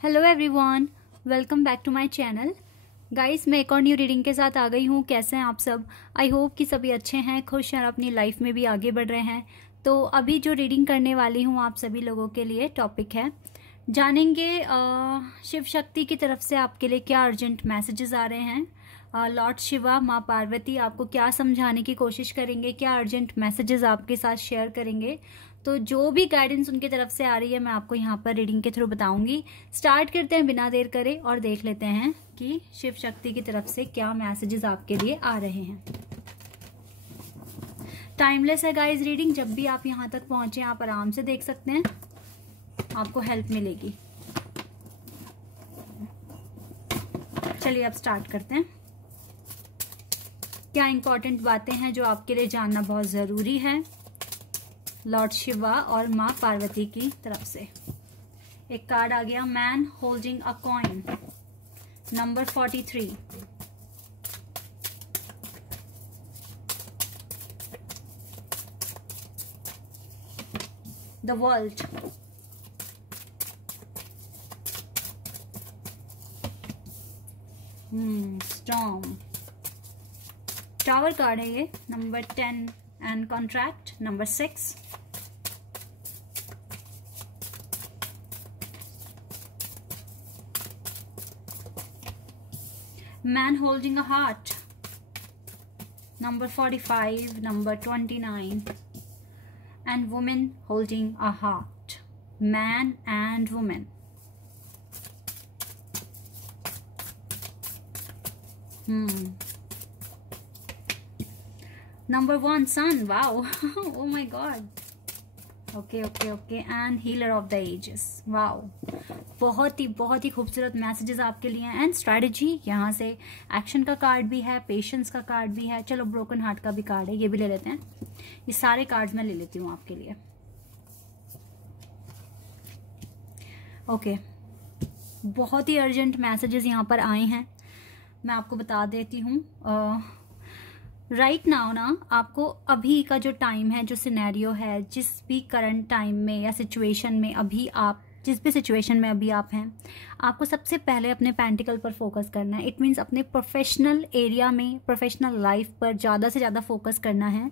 Hello everyone, welcome back to my channel. Guys, मैं एक और न्यू रीडिंग के साथ आ गई हूँ। कैसे हैं आप सब? आई होप कि सभी अच्छे हैं, खुश हैं और अपनी लाइफ में भी आगे बढ़ रहे हैं। तो अभी जो रीडिंग करने वाली हूँ आप सभी लोगों के लिए टॉपिक है, जानेंगे शिव शक्ति की तरफ से आपके लिए क्या अर्जेंट मैसेजेस आ रहे हैं। लॉर्ड शिवा, माँ पार्वती आपको क्या समझाने की कोशिश करेंगे, क्या अर्जेंट मैसेजेस आपके साथ शेयर करेंगे। तो जो भी गाइडेंस उनकी तरफ से आ रही है मैं आपको यहाँ पर रीडिंग के थ्रू बताऊंगी। स्टार्ट करते हैं बिना देर करे और देख लेते हैं कि शिव शक्ति की तरफ से क्या मैसेजेस आपके लिए आ रहे हैं। टाइमलेस है गाइस रीडिंग, जब भी आप यहाँ तक पहुंचे आप आराम से देख सकते हैं, आपको हेल्प मिलेगी। चलिए अब स्टार्ट करते हैं। क्या इंपॉर्टेंट बातें हैं जो आपके लिए जानना बहुत जरूरी है लॉर्ड शिवा और माँ पार्वती की तरफ से। एक कार्ड आ गया, man holding a coin, number 43। The world, storm, tower card है ये, number 10 and contract, number 6। Man holding a heart, number 45, number 29, and woman holding a heart, man and woman. Number 1, sun, wow. Oh my god. Okay, and healer of the ages, wow. बहुत ही खूबसूरत messages आपके लिए हैं। And strategy, यहाँ से action का card भी है, पेशेंस का कार्ड भी है। चलो ब्रोकन हार्ट का भी कार्ड है, ये भी ले लेते हैं। ये सारे कार्ड्स मैं ले लेती हूँ आपके लिए। ओके, बहुत ही अर्जेंट मैसेजेस यहाँ पर आए हैं, मैं आपको बता देती हूँ। राइट नाउ ना, आपको अभी का जो टाइम है, जो सिनेरियो है, जिस भी करंट टाइम में या सिचुएशन में अभी आप, जिस भी सिचुएशन में अभी आप हैं, आपको सबसे पहले अपने पेंटिकल पर फोकस करना है। इट मीन्स अपने प्रोफेशनल एरिया में, प्रोफेशनल लाइफ पर ज़्यादा से ज़्यादा फोकस करना है।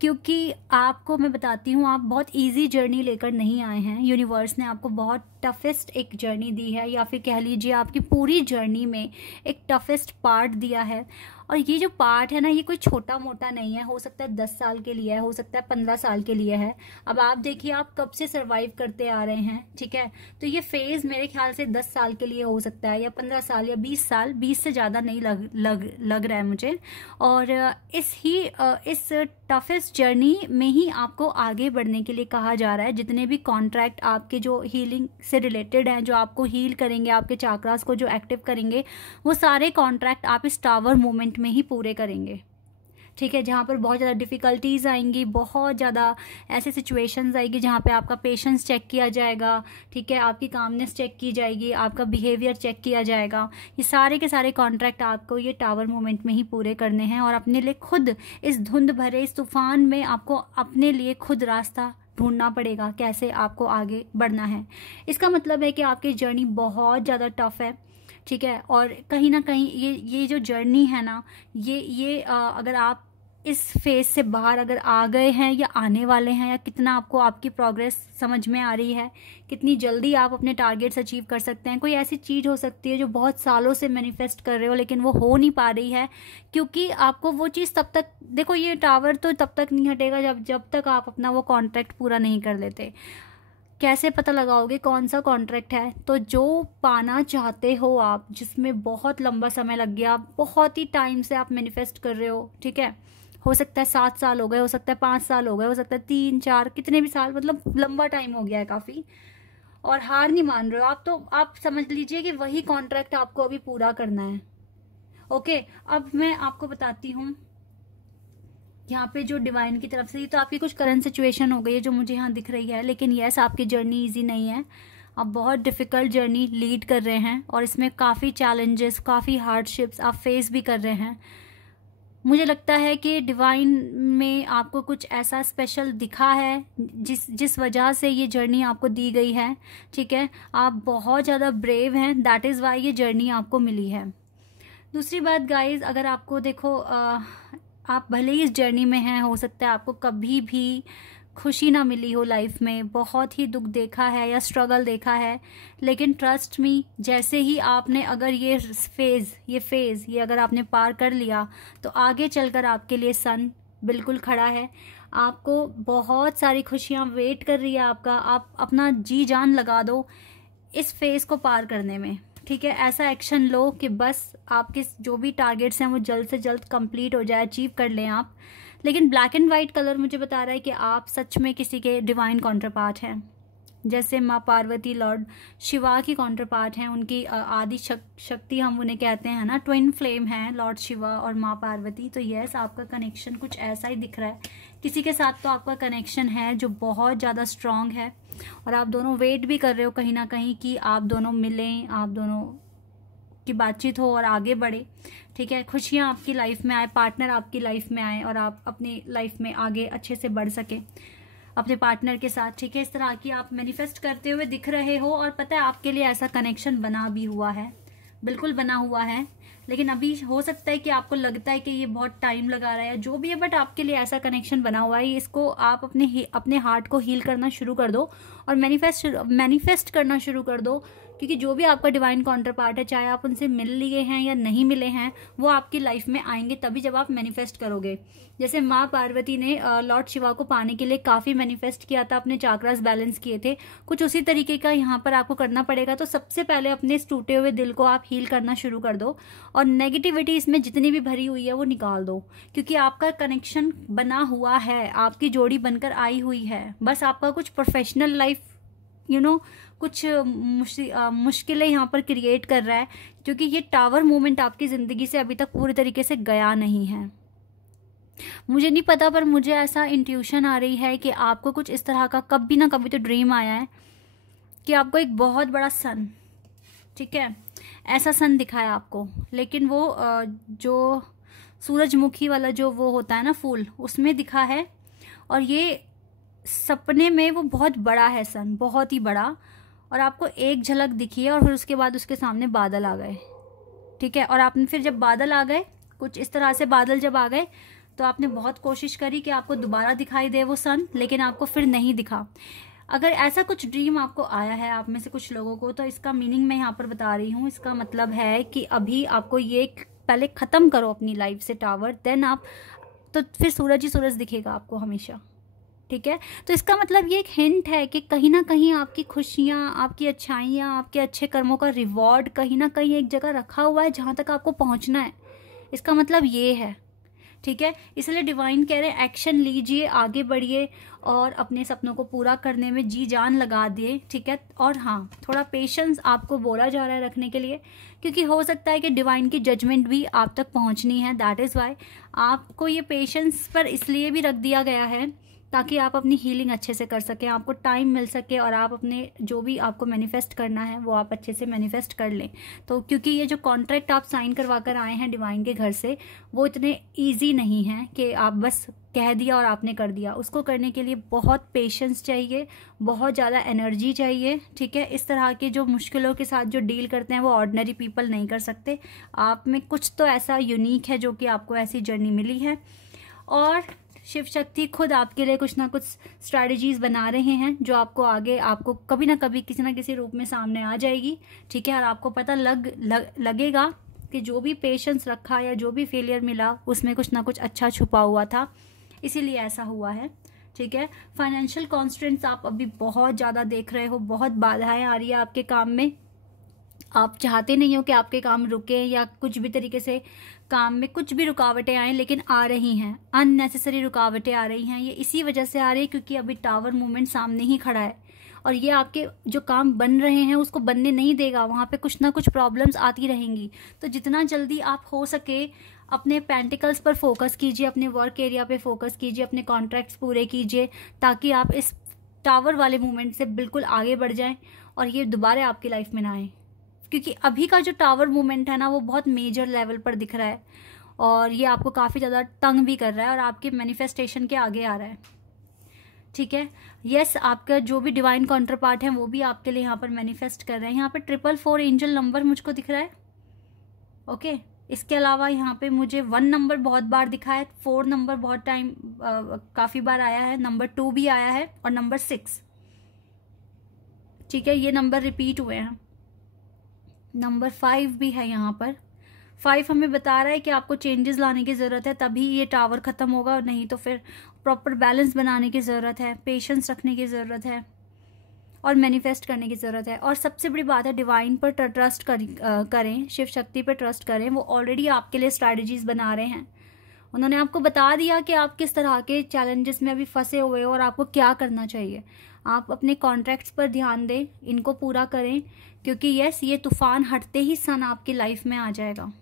क्योंकि आपको मैं बताती हूँ, आप बहुत इजी जर्नी लेकर नहीं आए हैं। यूनिवर्स ने आपको बहुत टफेस्ट एक जर्नी दी है, या फिर कह लीजिए आपकी पूरी जर्नी में एक टफेस्ट पार्ट दिया है। और ये जो पार्ट है ना, ये कोई छोटा मोटा नहीं है। हो सकता है 10 साल के लिए है, हो सकता है 15 साल के लिए है। अब आप देखिए आप कब से सरवाइव करते आ रहे हैं, ठीक है। तो ये फेज मेरे ख्याल से 10 साल के लिए हो सकता है, या 15 साल या 20 साल, 20 से ज़्यादा नहीं लग रहा है मुझे। और इस टफेस्ट जर्नी में ही आपको आगे बढ़ने के लिए कहा जा रहा है। जितने भी कॉन्ट्रैक्ट आपके जो हीलिंग से रिलेटेड हैं, जो आपको हील करेंगे, आपके चाक्रास को जो एक्टिव करेंगे, वो सारे कॉन्ट्रैक्ट आप इस टावर मोमेंट में ही पूरे करेंगे, ठीक है। जहाँ पर बहुत ज़्यादा डिफ़िकल्टीज आएंगी, बहुत ज़्यादा ऐसे सिचुएशंस आएगी जहाँ पे आपका पेशेंस चेक किया जाएगा, ठीक है। आपकी कामनेस चेक की जाएगी, आपका बिहेवियर चेक किया जाएगा। ये सारे के सारे कॉन्ट्रैक्ट आपको ये टावर मोमेंट में ही पूरे करने हैं। और अपने लिए खुद इस धुंध भरे इस तूफान में आपको अपने लिए खुद रास्ता ढूंढना पड़ेगा, कैसे आपको आगे बढ़ना है। इसका मतलब है कि आपकी जर्नी बहुत ज़्यादा टफ है, ठीक है। और कहीं ना कहीं ये जो जर्नी है ना, ये अगर आप इस फेज से बाहर अगर आ गए हैं या आने वाले हैं, या कितना आपको आपकी प्रोग्रेस समझ में आ रही है, कितनी जल्दी आप अपने टारगेट्स अचीव कर सकते हैं। कोई ऐसी चीज़ हो सकती है जो बहुत सालों से मैनिफेस्ट कर रहे हो, लेकिन वो हो नहीं पा रही है, क्योंकि आपको वो चीज़ तब तक, देखो ये टावर तो तब तक नहीं हटेगा जब तक आप अपना वो कॉन्ट्रैक्ट पूरा नहीं कर लेते। कैसे पता लगाओगे कौन सा कॉन्ट्रैक्ट है? तो जो पाना चाहते हो आप, जिसमें बहुत लंबा समय लग गया, बहुत ही टाइम से आप मैनिफेस्ट कर रहे हो, ठीक है। हो सकता है 7 साल हो गए, हो सकता है 5 साल हो गए, हो सकता है 3 4 कितने भी साल, मतलब लंबा टाइम हो गया है काफ़ी, और हार नहीं मान रहे हो आप। तो आप समझ लीजिए कि वही कॉन्ट्रैक्ट आपको अभी पूरा करना है। ओके, अब मैं आपको बताती हूँ यहाँ पे जो डिवाइन की तरफ से, तो आपकी कुछ करंट सिचुएशन हो गई है जो मुझे यहाँ दिख रही है। लेकिन यस, आपकी जर्नी इजी नहीं है, आप बहुत डिफ़िकल्ट जर्नी लीड कर रहे हैं, और इसमें काफ़ी चैलेंजेस, काफ़ी हार्डशिप्स आप फेस भी कर रहे हैं। मुझे लगता है कि डिवाइन में आपको कुछ ऐसा स्पेशल दिखा है जिस वजह से ये जर्नी आपको दी गई है, ठीक है। आप बहुत ज़्यादा ब्रेव हैं, दैट इज़ वाई ये जर्नी आपको मिली है। दूसरी बात गाइज, अगर आपको देखो आप भले ही इस जर्नी में हैं, हो सकता है आपको कभी भी खुशी ना मिली हो लाइफ में, बहुत ही दुख देखा है या स्ट्रगल देखा है, लेकिन ट्रस्ट मी, जैसे ही आपने अगर ये फेज़ ये अगर आपने पार कर लिया तो आगे चलकर आपके लिए सन बिल्कुल खड़ा है। आपको बहुत सारी खुशियाँ वेट कर रही है आपका। आप अपना जी जान लगा दो इस फेज़ को पार करने में, ठीक है। ऐसा एक्शन लो कि बस आपके जो भी टारगेट्स हैं वो जल्द से जल्द कंप्लीट हो जाए, अचीव कर लें आप। लेकिन ब्लैक एंड वाइट कलर मुझे बता रहा है कि आप सच में किसी के डिवाइन काउंटर पार्ट हैं, जैसे माँ पार्वती लॉर्ड शिवा की काउंटर पार्ट हैं। उनकी आदि शक्ति हम उन्हें कहते हैं ना, ट्विन फ्लेम हैं लॉर्ड शिवा और माँ पार्वती। तो यस, आपका कनेक्शन कुछ ऐसा ही दिख रहा है। किसी के साथ तो आपका कनेक्शन है जो बहुत ज़्यादा स्ट्रॉन्ग है, और आप दोनों वेट भी कर रहे हो कहीं ना कहीं कि आप दोनों मिलें, आप दोनों की बातचीत हो और आगे बढ़े, ठीक है। खुशियाँ आपकी लाइफ में आए, पार्टनर आपकी लाइफ में आए और आप अपनी लाइफ में आगे अच्छे से बढ़ सके अपने पार्टनर के साथ, ठीक है। इस तरह की आप मैनिफेस्ट करते हुए दिख रहे हो, और पता है आपके लिए ऐसा कनेक्शन बना भी हुआ है, बिल्कुल बना हुआ है। लेकिन अभी हो सकता है कि आपको लगता है कि ये बहुत टाइम लगा रहा है, जो भी है, बट आपके लिए ऐसा कनेक्शन बना हुआ है। इसको आप अपने हार्ट को हील करना शुरू कर दो और मैनिफेस्ट करना शुरू कर दो, क्योंकि जो भी आपका डिवाइन काउंटर पार्ट है, चाहे आप उनसे मिल लिए हैं या नहीं मिले हैं, वो आपकी लाइफ में आएंगे तभी जब आप मैनिफेस्ट करोगे। जैसे माँ पार्वती ने लॉर्ड शिवा को पाने के लिए काफ़ी मैनिफेस्ट किया था, अपने चाक्रास बैलेंस किए थे, कुछ उसी तरीके का यहाँ पर आपको करना पड़ेगा। तो सबसे पहले अपने इस टूटे हुए दिल को आप हील करना शुरू कर दो, और नेगेटिविटी इसमें जितनी भी भरी हुई है वो निकाल दो, क्योंकि आपका कनेक्शन बना हुआ है, आपकी जोड़ी बनकर आई हुई है। बस आपका कुछ प्रोफेशनल लाइफ कुछ मुश्किलें यहाँ पर क्रिएट कर रहा है, क्योंकि ये टावर मोमेंट आपकी ज़िंदगी से अभी तक पूरी तरीके से गया नहीं है। मुझे नहीं पता, पर मुझे ऐसा इंट्यूशन आ रही है कि आपको कुछ इस तरह का कभी ना कभी तो ड्रीम आया है कि आपको एक बहुत बड़ा सन, ठीक है, ऐसा सन दिखाया आपको, लेकिन वो जो सूरजमुखी वाला जो वो होता है ना फूल, उसमें दिखा है, और ये सपने में वो बहुत बड़ा है सन, बहुत ही बड़ा, और आपको एक झलक दिखी है, और फिर उसके बाद उसके सामने बादल आ गए, ठीक है। और आपने फिर जब बादल आ गए, कुछ इस तरह से बादल जब आ गए, तो आपने बहुत कोशिश करी कि आपको दोबारा दिखाई दे वो सन, लेकिन आपको फिर नहीं दिखा। अगर ऐसा कुछ ड्रीम आपको आया है आप में से कुछ लोगों को, तो इसका मीनिंग मैं यहाँ पर बता रही हूँ। इसका मतलब है कि अभी आपको ये पहले ख़त्म करो अपनी लाइफ से टावर, देन आप, तो फिर सूरज ही सूरज दिखेगा आपको हमेशा, ठीक है। तो इसका मतलब ये एक हिंट है कि कहीं ना कहीं आपकी खुशियाँ, आपकी अच्छाइयाँ, आपके अच्छे कर्मों का रिवॉर्ड कहीं ना कहीं एक जगह रखा हुआ है जहाँ तक आपको पहुँचना है। इसका मतलब ये है, ठीक है। इसलिए डिवाइन कह रहे हैं एक्शन लीजिए, आगे बढ़िए और अपने सपनों को पूरा करने में जी जान लगा दिए, ठीक है। और हाँ, थोड़ा पेशेंस आपको बोला जा रहा है रखने के लिए, क्योंकि हो सकता है कि डिवाइन की जजमेंट भी आप तक पहुंचनी है। दैट इज़ वाई आपको ये पेशेंस पर इसलिए भी रख दिया गया है ताकि आप अपनी हीलिंग अच्छे से कर सकें, आपको टाइम मिल सके और आप अपने जो भी आपको मैनिफेस्ट करना है वो आप अच्छे से मैनिफेस्ट कर लें। तो क्योंकि ये जो कॉन्ट्रैक्ट आप साइन करवा कर आए हैं डिवाइन के घर से, वो इतने ईजी नहीं हैं कि आप बस कह दिया और आपने कर दिया। उसको करने के लिए बहुत पेशेंस चाहिए, बहुत ज़्यादा एनर्जी चाहिए, ठीक है। इस तरह के जो मुश्किलों के साथ जो डील करते हैं वो ऑर्डिनरी पीपल नहीं कर सकते। आप में कुछ तो ऐसा यूनिक है जो कि आपको ऐसी जर्नी मिली है, और शिव शक्ति खुद आपके लिए कुछ ना कुछ स्ट्रैटेजीज़ बना रहे हैं जो आपको आगे आपको कभी ना कभी किसी ना किसी रूप में सामने आ जाएगी, ठीक है। और आपको पता लगेगा कि जो भी पेशेंस रखा या जो भी फेलियर मिला उसमें कुछ ना कुछ अच्छा छुपा हुआ था, इसीलिए ऐसा हुआ है, ठीक है। फाइनेंशियल कॉन्स्ट्रेंट्स आप अभी बहुत ज़्यादा देख रहे हो, बहुत बाधाएं आ रही है आपके काम में। आप चाहते नहीं हो कि आपके काम रुके या कुछ भी तरीके से काम में कुछ भी रुकावटें आएँ, लेकिन आ रही हैं, अननेसेसरी रुकावटें आ रही हैं। ये इसी वजह से आ रही है क्योंकि अभी टावर मूवमेंट सामने ही खड़ा है, और ये आपके जो काम बन रहे हैं उसको बनने नहीं देगा। वहाँ पे कुछ ना कुछ प्रॉब्लम्स आती रहेंगी। तो जितना जल्दी आप हो सके अपने पेंटिकल्स पर फोकस कीजिए, अपने वर्क एरिया पे फोकस कीजिए, अपने कॉन्ट्रैक्ट्स पूरे कीजिए, ताकि आप इस टावर वाले मूवमेंट से बिल्कुल आगे बढ़ जाएं और ये दोबारा आपकी लाइफ में ना आए। क्योंकि अभी का जो टावर मूवमेंट है ना वो बहुत मेजर लेवल पर दिख रहा है, और ये आपको काफ़ी ज़्यादा तंग भी कर रहा है और आपके मैनिफेस्टेशन के आगे आ रहा है, ठीक है। यस, आपका जो भी डिवाइन काउंटर पार्ट है वो भी आपके लिए यहाँ पर मैनिफेस्ट कर रहे हैं। यहाँ पर 444 एंजल नंबर मुझको दिख रहा है, ओके। इसके अलावा यहाँ पे मुझे 1 नंबर बहुत बार दिखा है, 4 नंबर बहुत टाइम काफ़ी बार आया है, नंबर 2 भी आया है और नंबर 6, ठीक है, ये नंबर रिपीट हुए हैं। नंबर 5 भी है यहाँ पर। 5 हमें बता रहा है कि आपको चेंजेस लाने की ज़रूरत है, तभी ये टावर ख़त्म होगा, और नहीं तो फिर प्रॉपर बैलेंस बनाने की ज़रूरत है, पेशेंस रखने की ज़रूरत है और मैनिफेस्ट करने की ज़रूरत है। और सबसे बड़ी बात है, डिवाइन पर ट्रस्ट करें, शिव शक्ति पर ट्रस्ट करें। वो ऑलरेडी आपके लिए स्ट्रैटेजीज बना रहे हैं। उन्होंने आपको बता दिया कि आप किस तरह के चैलेंजेस में अभी फंसे हुए हो और आपको क्या करना चाहिए। आप अपने कॉन्ट्रैक्ट्स पर ध्यान दें, इनको पूरा करें, क्योंकि यस, ये तूफान हटते ही सन आपकी लाइफ में आ जाएगा।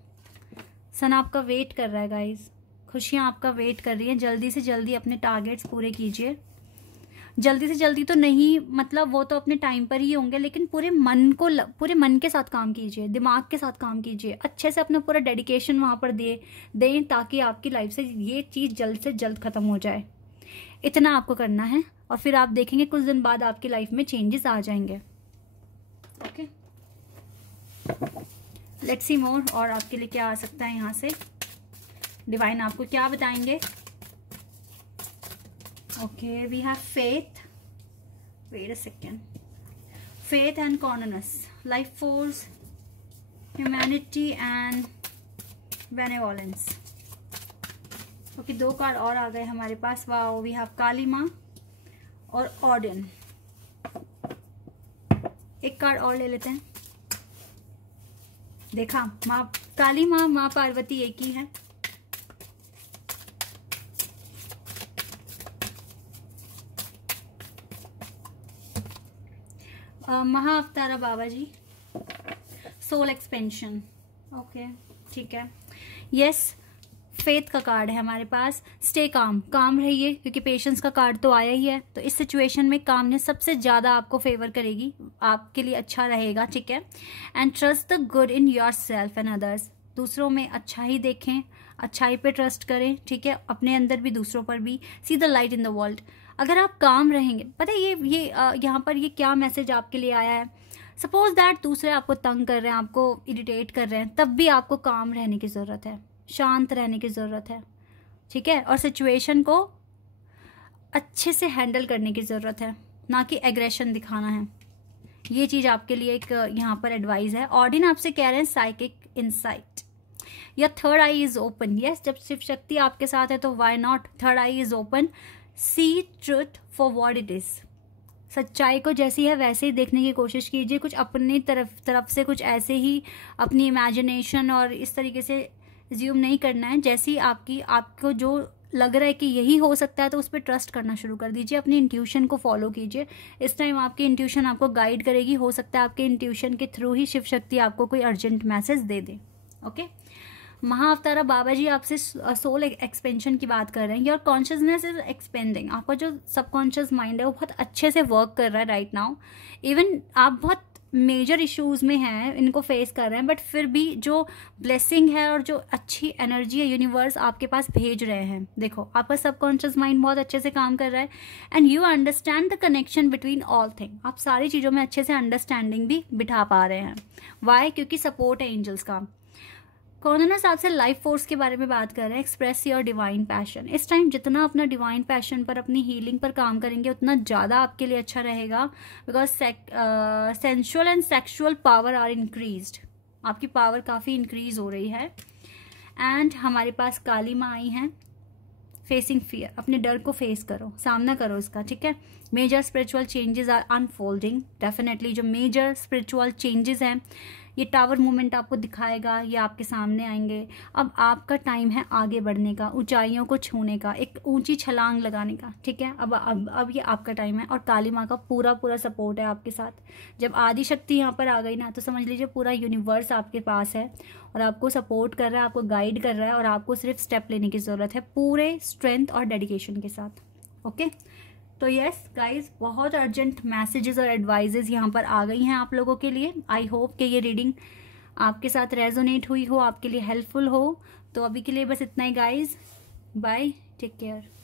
सन आपका वेट कर रहा है गाइज, खुशियाँ आपका वेट कर रही हैं। जल्दी से जल्दी अपने टारगेट्स पूरे कीजिए। जल्दी से जल्दी तो नहीं, मतलब वो तो अपने टाइम पर ही होंगे, लेकिन पूरे मन के साथ काम कीजिए, दिमाग के साथ काम कीजिए, अच्छे से अपना पूरा डेडिकेशन वहाँ पर दें ताकि आपकी लाइफ से ये चीज़ जल्द से जल्द ख़त्म हो जाए। इतना आपको करना है और फिर आप देखेंगे कुछ दिन बाद आपकी लाइफ में चेंजेस आ जाएंगे, ओके। लेट्स सी मोर, और आपके लिए क्या आ सकता है यहाँ से, डिवाइन आपको क्या बताएंगे। Okay, we have faith. Wait a second. Faith and Coronis. Life force, humanity and benevolence. Okay, 2 card और आ गए हमारे पास। वाओ, we have काली माँ और ऑडिन। एक कार्ड और ले लेते हैं। देखा, माँ काली माँ पार्वती एक ही है। महाअवतारा बाबा जी, सोल एक्सपेंशन, ओके, ठीक है। यस, फेथ का कार्ड है हमारे पास। स्टे काम रहिए, क्योंकि पेशेंस का कार्ड तो आया ही है। तो इस सिचुएशन में कामनेस सबसे ज़्यादा आपको फेवर करेगी, आपके लिए अच्छा रहेगा, ठीक है। And trust the good in your self and others. दूसरों में अच्छा ही देखें, अच्छाई पे ट्रस्ट करें, ठीक है, अपने अंदर भी दूसरों पर भी। See the light in the world. अगर आप काम रहेंगे, पता है ये यहाँ पर ये क्या मैसेज आपके लिए आया है। सपोज दैट दूसरे आपको तंग कर रहे हैं, आपको इरिटेट कर रहे हैं, तब भी आपको काम रहने की ज़रूरत है, शांत रहने की ज़रूरत है, ठीक है। और सिचुएशन को अच्छे से हैंडल करने की ज़रूरत है, ना कि एग्रेशन दिखाना है। ये चीज़ आपके लिए एक यहाँ पर एडवाइस है। ऑडिन आपसे कह रहे हैं साइकिक इंसाइट, या third eye is open. Yes, जब शिव शक्ति आपके साथ है तो why not, third eye is open. See truth for what it is. सच्चाई को जैसी है वैसे ही देखने की कोशिश कीजिए। कुछ अपनी तरफ से कुछ ऐसे ही अपनी इमेजिनेशन और इस तरीके से ज्यूम नहीं करना है। जैसी आपको जो लग रहा है कि यही हो सकता है, तो उस पर ट्रस्ट करना शुरू कर दीजिए। अपनी इंट्यूशन को फॉलो कीजिए। इस टाइम आपकी इंट्यूशन आपको गाइड करेगी। हो सकता है आपके इंट्यूशन के थ्रू ही शिव शक्ति आपको कोई अर्जेंट मैसेज दे दे, ओके। महाअवतारा बाबा जी आपसे सोल एक्सपेंशन की बात कर रहे हैं। Your consciousness is expanding. आपका जो सबकॉन्शियस माइंड है वो बहुत अच्छे से वर्क कर रहा है राइट नाउ। इवन आप बहुत मेजर इश्यूज में हैं, इनको फेस कर रहे हैं, बट फिर भी जो ब्लेसिंग है और जो अच्छी एनर्जी है यूनिवर्स आपके पास भेज रहे हैं। देखो, आपका सबकॉन्शियस माइंड बहुत अच्छे से काम कर रहा है and you understand the connection between all thing. आप सारी चीज़ों में अच्छे से अंडरस्टैंडिंग भी बिठा पा रहे हैं। वाई? क्योंकि सपोर्ट है एंजल्स का। कॉर्नर्स आपसे लाइफ फोर्स के बारे में बात कर रहे हैं। Express your divine passion. इस टाइम जितना अपना डिवाइन पैशन पर, अपनी हीलिंग पर काम करेंगे, उतना ज़्यादा आपके लिए अच्छा रहेगा। Because sensual and sexual power are increased. आपकी पावर काफ़ी इंक्रीज हो रही है। एंड हमारे पास काली माँ आई हैं। Facing fear. अपने डर को फेस करो, सामना करो इसका, ठीक है। Major spiritual changes are unfolding. Definitely जो मेजर स्पिरिचुअल चेंजेस हैं, ये टावर मूवमेंट आपको दिखाएगा, ये आपके सामने आएंगे। अब आपका टाइम है आगे बढ़ने का, ऊंचाइयों को छूने का, एक ऊंची छलांग लगाने का, ठीक है। अब ये आपका टाइम है और काली माँ का पूरा सपोर्ट है आपके साथ। जब आदि शक्ति यहाँ पर आ गई ना, तो समझ लीजिए पूरा यूनिवर्स आपके पास है और आपको सपोर्ट कर रहा है, आपको गाइड कर रहा है, और आपको सिर्फ स्टेप लेने की ज़रूरत है पूरे स्ट्रेंथ और डेडिकेशन के साथ, ओके। तो यस गाइज, बहुत अर्जेंट मैसेजेस और एडवाइजेज यहाँ पर आ गई हैं आप लोगों के लिए। आई होप कि ये रीडिंग आपके साथ रेजोनेट हुई हो, आपके लिए हेल्पफुल हो। तो अभी के लिए बस इतना ही गाइज, बाय, टेक केयर।